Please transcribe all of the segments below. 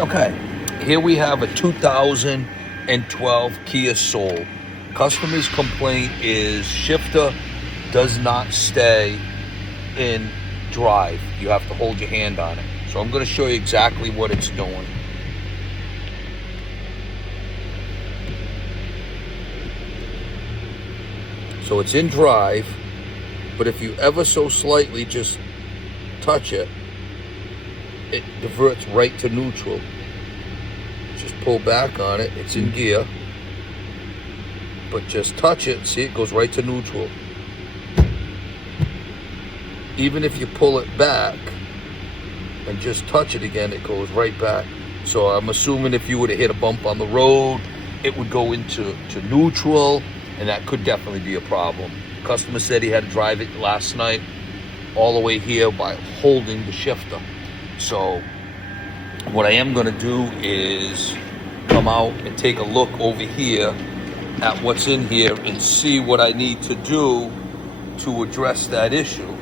Okay, here we have a 2012 Kia Soul. Customer's complaint is shifter does not stay in drive. You have to hold your hand on it. So I'm going to show you exactly what it's doing. So it's in drive, but if you ever so slightly just touch it, it diverts right to neutral. Just pull back on it, it's in gear, but just touch it, see, it goes right to neutral. Even if you pull it back and just touch it again, it goes right back. So I'm assuming if you were to hit a bump on the road, it would go into neutral, and that could definitely be a problem. Customer said he had to drive it last night all the way here by holding the shifter. So what I am gonna do is come out and take a look over here at what's in here and see what I need to do to address that issue.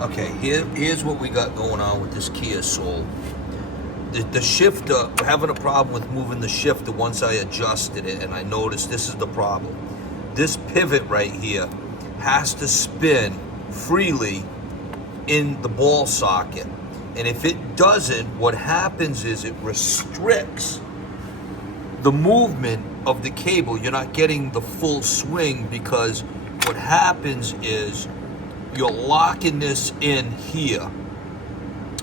Okay, here's what we got going on with this Kia Soul. The shifter, we're having a problem with moving the shifter once I adjusted it, and I noticed this is the problem. This pivot right here has to spin freely in the ball socket. And if it doesn't, what happens is it restricts the movement of the cable. You're not getting the full swing because what happens is you're locking this in here,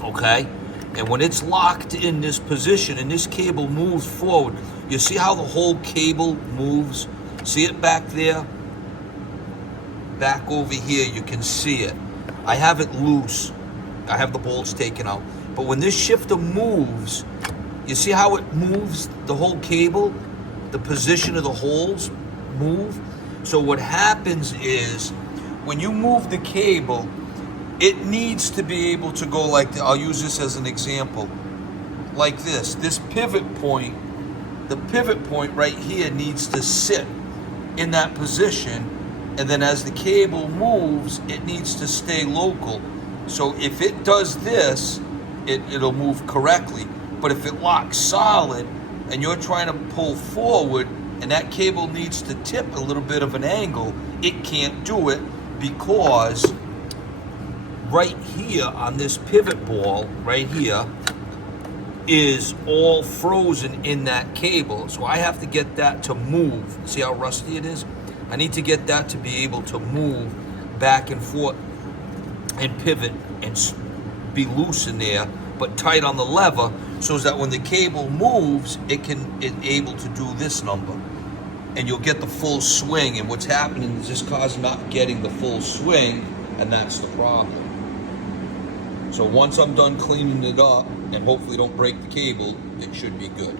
okay? And when it's locked in this position and this cable moves forward, you see how the whole cable moves? See it back there? Back over here, you can see it. I have it loose. I have the bolts taken out. But when this shifter moves, you see how it moves the whole cable? The position of the holes move. So what happens is when you move the cable, it needs to be able to go like, I'll use this as an example, like this. This pivot point, the pivot point right here needs to sit in that position, and then as the cable moves, it needs to stay local. So if it does this, it'll move correctly. But if it locks solid and you're trying to pull forward and that cable needs to tip a little bit of an angle, it can't do it because right here on this pivot ball, right here, is all frozen in that cable. So I have to get that to move. See how rusty it is? I need to get that to be able to move back and forth and pivot and be loose in there, but tight on the lever, so that when the cable moves, it's able to do this number. And you'll get the full swing, and what's happening is this car's not getting the full swing, and that's the problem. So once I'm done cleaning it up, and hopefully don't break the cable, it should be good.